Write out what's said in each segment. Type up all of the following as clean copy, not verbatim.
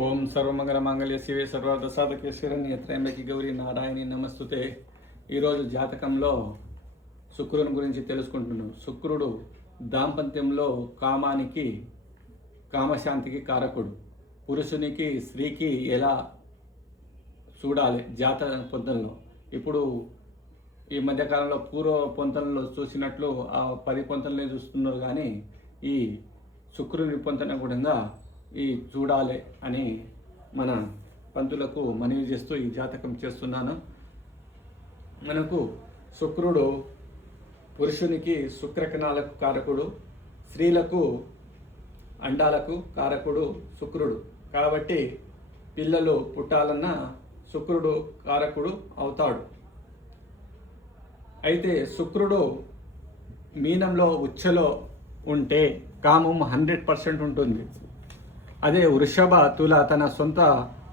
ఓం సర్వమంగళ మాంగళ్య శివే సర్వార్థ సాధకే శరణ్య త్రయంబకి గౌరీ నారాయణి నమస్తుతే. ఈరోజు జాతకంలో శుక్రుని గురించి తెలుసుకుంటున్నాం. శుక్రుడు దాంపత్యంలో కామానికి కామశాంతికి కారకుడు. పురుషునికి స్త్రీకి ఎలా చూడాలి జాతక పొంతనలో. ఇప్పుడు ఈ మధ్యకాలంలో పూర్వ పొంతనలో చూసినట్లు ఆ 10 పొంతనలే చూస్తున్నారు, కానీ ఈ శుక్రుని పొంతన కూడా ఈ చూడాలి అని మన పంతులకు మనవి చేస్తూ ఈ జాతకం చేస్తున్నాను. మనకు శుక్రుడు పురుషునికి శుక్రకణాలకు కారకుడు, స్త్రీలకు అండాలకు కారకుడు శుక్రుడు. కాబట్టి పిల్లలు పుట్టాలన్నా శుక్రుడు కారకుడు అవుతాడు. అయితే శుక్రుడు మీనంలో ఉచ్చలో ఉంటే కామం 100% ఉంటుంది. అదే వృషభ తుల తన సొంత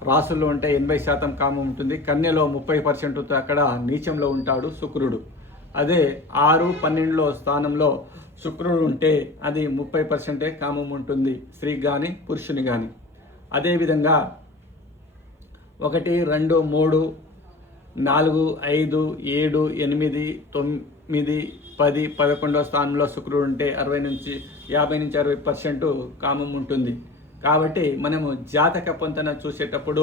రాసుల్లో ఉంటే 80% కామం ఉంటుంది. కన్యలో 30% అక్కడ నీచంలో ఉంటాడు శుక్రుడు. అదే 6, 12 స్థానంలో శుక్రుడు ఉంటే అది 30% కామం ఉంటుంది, స్త్రీకి కానీ పురుషుని కానీ. అదేవిధంగా 1, 2, 3, 4, 5, 7, 8, 9, 10, 11 స్థానంలో శుక్రుడు ఉంటే 50 నుంచి 60% కామం ఉంటుంది. కాబట్టి మనము జాతక పొంతన చూసేటప్పుడు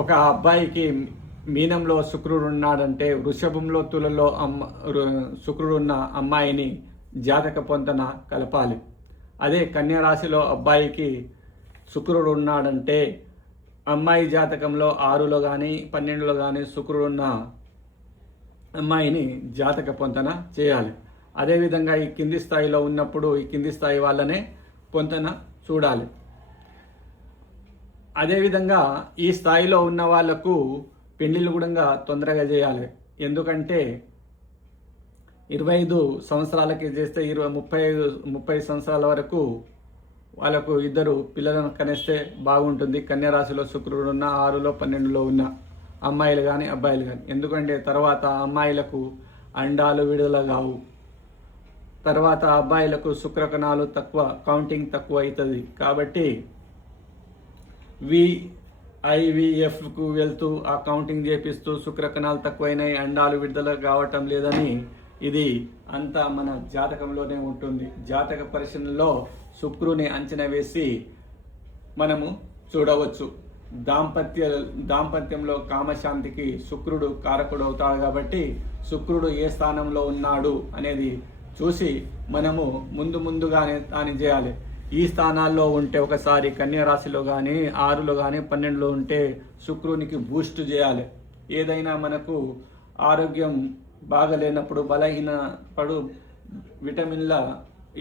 ఒక అబ్బాయికి మీనంలో శుక్రుడు ఉన్నాడంటే వృషభంలో తులలో శుక్రుడు ఉన్న అమ్మాయిని జాతక పొంతన కలపాలి. అదే కన్యా రాశిలో అబ్బాయికి శుక్రుడు ఉన్నాడంటే అమ్మాయి జాతకంలో 6లో కానీ 12లో కానీ శుక్రుడు ఉన్న అమ్మాయిని జాతక పొంతన చేయాలి. అదేవిధంగా ఈ కింది స్థాయిలో ఉన్నప్పుడు ఈ కింది స్థాయి వాళ్ళనే పొంతన చూడాలి. అదేవిధంగా ఈ స్థాయిలో ఉన్న వాళ్లకు పెళ్లిళ్ళు కూడా తొందరగా చేయాలి. ఎందుకంటే 25 సంవత్సరాలకి చేస్తే 30 సంవత్సరాల వరకు వాళ్ళకు 2 పిల్లలను కనేస్తే బాగుంటుంది. కన్యా రాశిలో శుక్రుడు ఉన్న 6లో 12లో ఉన్న అమ్మాయిలు కానీ అబ్బాయిలు కానీ. ఎందుకంటే తర్వాత అమ్మాయిలకు అండాలు విడుదల కావు, తర్వాత అబ్బాయిలకు శుక్రకణాలు తక్కువ, కౌంటింగ్ తక్కువ అవుతుంది. కాబట్టి IVFకు వెళ్తూ ఆ కౌంటింగ్ చేపిస్తూ శుక్రకణాలు తక్కువైనాయి, అండాలు విడుదల కావటం లేదని ఇది అంతా మన జాతకంలోనే ఉంటుంది. జాతక పరిశీలనలో శుక్రుని అంచనా వేసి మనము చూడవచ్చు. దాంపత్యంలో కామశాంతికి శుక్రుడు కారకుడు అవుతాడు. కాబట్టి శుక్రుడు ఏ స్థానంలో ఉన్నాడు అనేది చూసి మనము ముందుగానే దాన్ని చేయాలి. ఈ స్థానాల్లో ఉంటే ఒకసారి కన్యా రాశిలో కానీ 6లో కానీ 12లో ఉంటే శుక్రునికి బూస్ట్ చేయాలి. ఏదైనా మనకు ఆరోగ్యం బాగలేనప్పుడు బలహీనపడు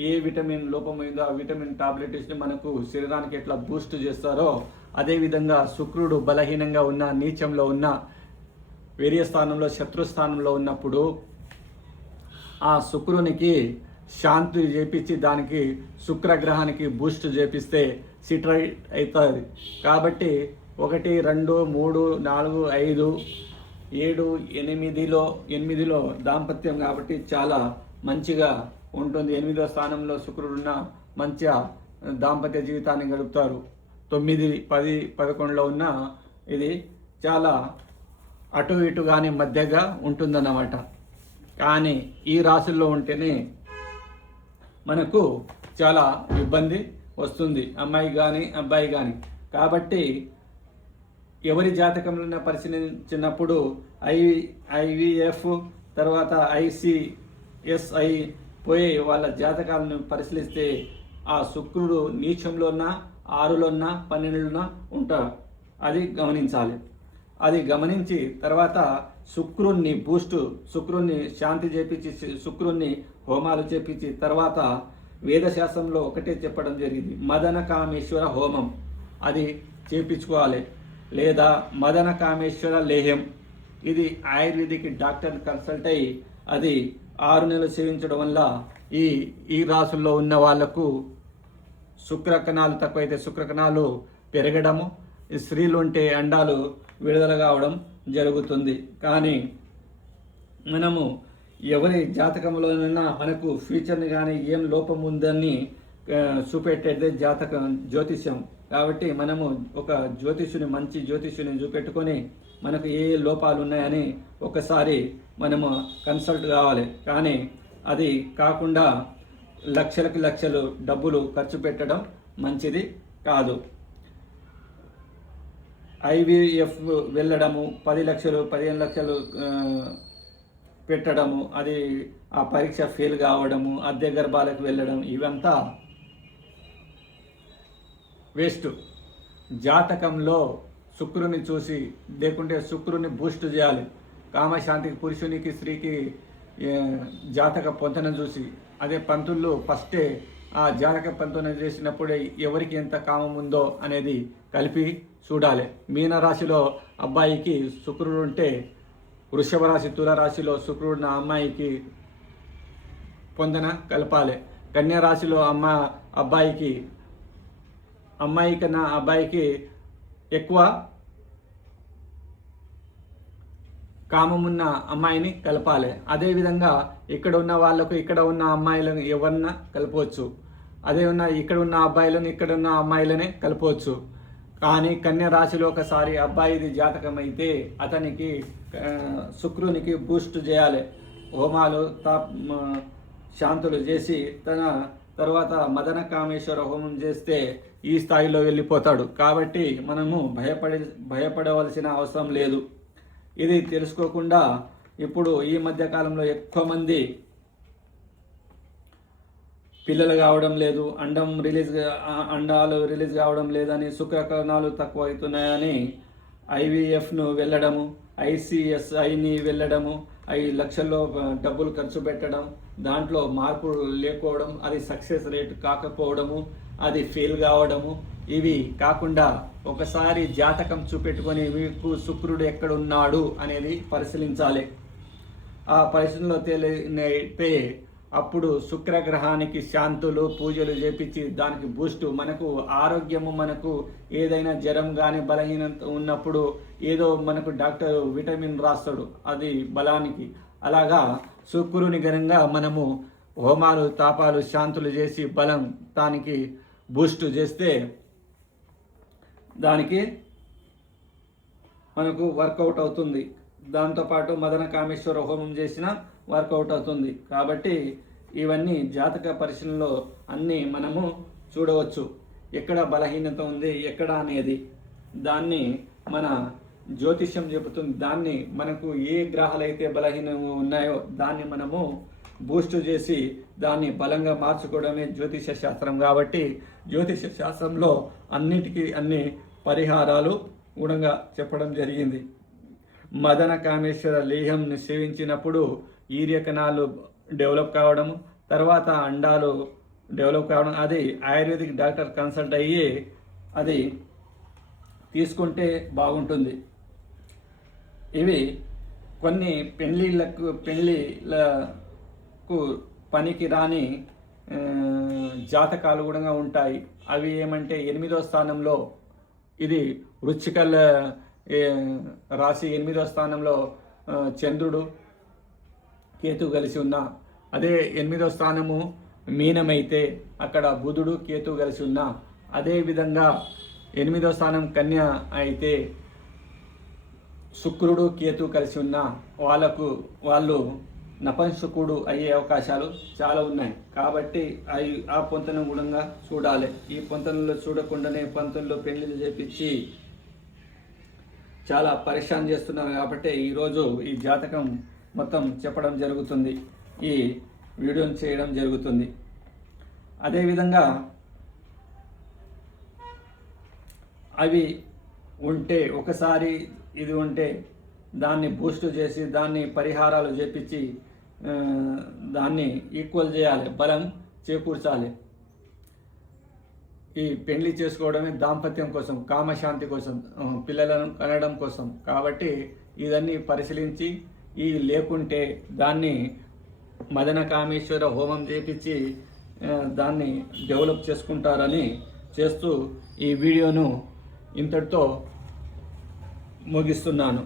ఏ విటమిన్ లోపమైందో ఆ విటమిన్ టాబ్లెట్ ఇచ్చి మనకు శరీరానికి ఎట్లా బూస్ట్ చేస్తారో అదేవిధంగా శుక్రుడు బలహీనంగా ఉన్న, నీచంలో ఉన్న, వేరే స్థానంలో శత్రుస్థానంలో ఉన్నప్పుడు ఆ శుక్రునికి శాంతి చేపించి దానికి శుక్రగ్రహానికి బూస్ట్ చేపిస్తే సిట్రైట్ అవుతుంది. కాబట్టి 1, 2, 3, 4, 5, 7, 8లో దాంపత్యం కాబట్టి చాలా మంచిగా ఉంటుంది. 8వ స్థానంలో శుక్రుడున్న మంచిగా దాంపత్య జీవితాన్ని గడుపుతారు. 9, 10, 11లో ఉన్న ఇది చాలా అటు ఇటు కానీ మధ్యగా ఉంటుందన్నమాట. కానీ ఈ రాశుల్లో ఉంటేనే మనకు చాలా ఇబ్బంది వస్తుంది, అమ్మాయి కానీ అబ్బాయి కానీ. కాబట్టి ఎవరి జాతకంలో పరిశీలించినప్పుడు IVF తర్వాత ICSI పోయి వాళ్ళ జాతకాలను పరిశీలిస్తే ఆ శుక్రుడు నీచంలో ఉన్న, 6లో ఉన్న, 12లో ఉన్న ఉంటాడు. అది గమనించాలి. అది గమనించి తర్వాత శుక్రుణ్ణి శాంతి చేపించి, శుక్రుణ్ణి హోమాలు చేపించి తర్వాత వేదశాస్త్రంలో ఒకటే చెప్పడం జరిగింది, మదన కామేశ్వర హోమం అది చేపించుకోవాలి. లేదా మదన కామేశ్వర లేహ్యం, ఇది ఆయుర్వేదిక్ డాక్టర్ని కన్సల్ట్ అయ్యి అది 6 నెలలు సేవించడం వల్ల ఈ రాసుల్లో ఉన్న వాళ్లకు శుక్రకణాలు తక్కువైతే శుక్రకణాలు పెరగడము, స్త్రీలు ఉంటే అండాలు విడుదల కావడం జరుగుతుంది. కానీ మనము ఎవరి జాతకంలోనైనా మనకు ఫ్యూచర్ని కానీ ఏం లోపం ఉందని చూపెట్టేదే జాతకం, జ్యోతిష్యం. కాబట్టి మనము ఒక మంచి జ్యోతిష్యుని చూపెట్టుకొని మనకు ఏ లోపాలు ఉన్నాయని ఒకసారి మనము కన్సల్ట్ కావాలి. కానీ అది కాకుండా లక్షలకు లక్షలు డబ్బులు ఖర్చు పెట్టడం మంచిది కాదు. IVF వెళ్ళడము, 10 లక్షలు 15 లక్షలు పెట్టడము, అది ఆ పరీక్ష ఫెయిల్ కావడము, అద్దె గర్భాలకు వెళ్ళడం, ఇవంతా వేస్ట్. జాతకంలో శుక్రుని చూసి, లేకుంటే శుక్రుని బూస్ట్ చేయాలి. కామశాంతికి, పురుషునికి స్త్రీకి జాతక పొంతన చూసి, అదే పంతుల్లో ఫస్టే ఆ జాతక పొంతన చేసినప్పుడే ఎవరికి ఎంత కామం ఉందో అనేది కలిపి చూడాలి. మీనరాశిలో అబ్బాయికి శుక్రుడు ఉంటే, వృషభ రాశి తులారాశిలో శుక్రుడున్న అమ్మాయికి పొందన కలపాలి. కన్యా రాశిలో అమ్మాయి కన్నా అబ్బాయికి ఎక్కువ కామమున్న అమ్మాయిని కలపాలి. అదేవిధంగా ఇక్కడ ఉన్న వాళ్ళకు ఇక్కడ ఉన్న అమ్మాయిలను ఎవరన్నా కలపవచ్చు. అదే ఇక్కడ ఉన్న అబ్బాయిలను ఇక్కడ ఉన్న అమ్మాయిలనే కలపవచ్చు. కానీ కన్యా రాశిలో ఒకసారి అబ్బాయిది జాతకం అయితే అతనికి శుక్రునికి బూస్ట్ చేయాలి. హోమాలు శాంతులు చేసి తర్వాత మదన కామేశ్వర హోమం చేస్తే ఈ స్థాయిలో వెళ్ళిపోతాడు. కాబట్టి మనము భయపడవలసిన అవసరం లేదు. ఇది తెలుసుకోకుండా ఇప్పుడు ఈ మధ్య కాలంలో ఎక్కువ మంది పిల్లలు కావడం లేదు, అండాలు రిలీజ్ కావడం లేదని, శుక్రకణాలు తక్కువ అవుతున్నాయని IVFను వెళ్ళడము, ICSIని వెళ్ళడము, 5 లక్షల్లో డబ్బులు ఖర్చు పెట్టడం, దాంట్లో మార్పులు లేకపోవడం, అది సక్సెస్ రేట్ కాకపోవడము, అది ఫెయిల్ కావడము, ఇవి కాకుండా ఒకసారి జాతకం చూపెట్టుకొని మీకు శుక్రుడు ఎక్కడున్నాడు అనేది పరిశీలించాలి. ఆ పరిశీలనలో తేలితే అప్పుడు శుక్రగ్రహానికి శాంతులు పూజలు చేపించి దానికి బూస్టు, మనకు ఆరోగ్యము, మనకు ఏదైనా జ్వరం కానీ బలహీనత ఉన్నప్పుడు ఏదో మనకు డాక్టర్ విటమిన్ రాస్తాడు అది బలానికి. అలాగా శుక్రుని ఘనంగా మనము హోమాలు తాపాలు శాంతులు చేసి బలం దానికి బూస్టు చేస్తే దానికి మనకు వర్కౌట్ అవుతుంది. దాంతోపాటు మదన కామేశ్వర హోమం చేసిన వర్కౌట్ అవుతుంది. కాబట్టి ఇవన్నీ జాతక పరిశీలనలో అన్నీ మనము చూడవచ్చు. ఎక్కడ బలహీనత ఉంది ఎక్కడ అనేది దాన్ని మన జ్యోతిష్యం చెబుతుంది. దాన్ని మనకు ఏ గ్రహాలు అయితే బలహీనం ఉన్నాయో దాన్ని మనము బూస్ట్ చేసి దాన్ని బలంగా మార్చుకోవడమే జ్యోతిష శాస్త్రం. కాబట్టి జ్యోతిష శాస్త్రంలో అన్నిటికీ అన్ని పరిహారాలు గుణంగా చెప్పడం జరిగింది. మదన కామేశ్వర లేహంని సేవించినప్పుడు ఈర్యకణాలు డెవలప్ కావడము, తర్వాత అండాలు డెవలప్ కావడం, అది ఆయుర్వేదిక్ డాక్టర్ కన్సల్ట్ అయ్యి అది తీసుకుంటే బాగుంటుంది. ఇవి కొన్ని పెళ్ళిళ్ళకు పనికి రాని జాతకాలు కూడా ఉంటాయి. అవి ఏమంటే 8వ స్థానంలో ఇది వృశ్చికల రాశి 8వ స్థానంలో చంద్రుడు కేతు కలిసి ఉన్న, అదే 8వ స్థానము మీనమైతే అక్కడ బుధుడు కేతు కలిసి ఉన్న, అదేవిధంగా 8వ స్థానం కన్య అయితే శుక్రుడు కేతు కలిసి ఉన్న వాళ్ళు నపంసకుడు అయ్యే అవకాశాలు చాలా ఉన్నాయి. కాబట్టి ఆ పొంతన గుణంగా చూడాలి. ఈ పొంతనలో చూడకుండానే పంతుల్లో పెళ్లిళ్ళు చేపించి చాలా పరేషాన్ చేస్తున్నారు. కాబట్టి ఈరోజు ఈ జాతకం మొత్తం చెప్పడం జరుగుతుంది, ఈ వీడియోని చేయడం జరుగుతుంది. అదేవిధంగా అవి ఉంటే ఒకసారి ఇది ఉంటే దాన్ని బూస్ట్ చేసి దాన్ని పరిహారాలు చేపించి దాన్ని ఈక్వల్ చేయాలి, బలం చేకూర్చాలి. ఈ పెళ్లి చేసుకోవడమే దాంపత్యం కోసం, కామశాంతి కోసం, పిల్లలను కనడం కోసం. కాబట్టి ఇదన్నీ పరిశీలించి ఈ లేకుంటే దాన్ని మదన కామేశ్వర హోమం చేపించి దాన్ని డెవలప్ చేసుకుంటారని చేస్తూ ఈ వీడియోను ఇంతటితో ముగిస్తున్నాను.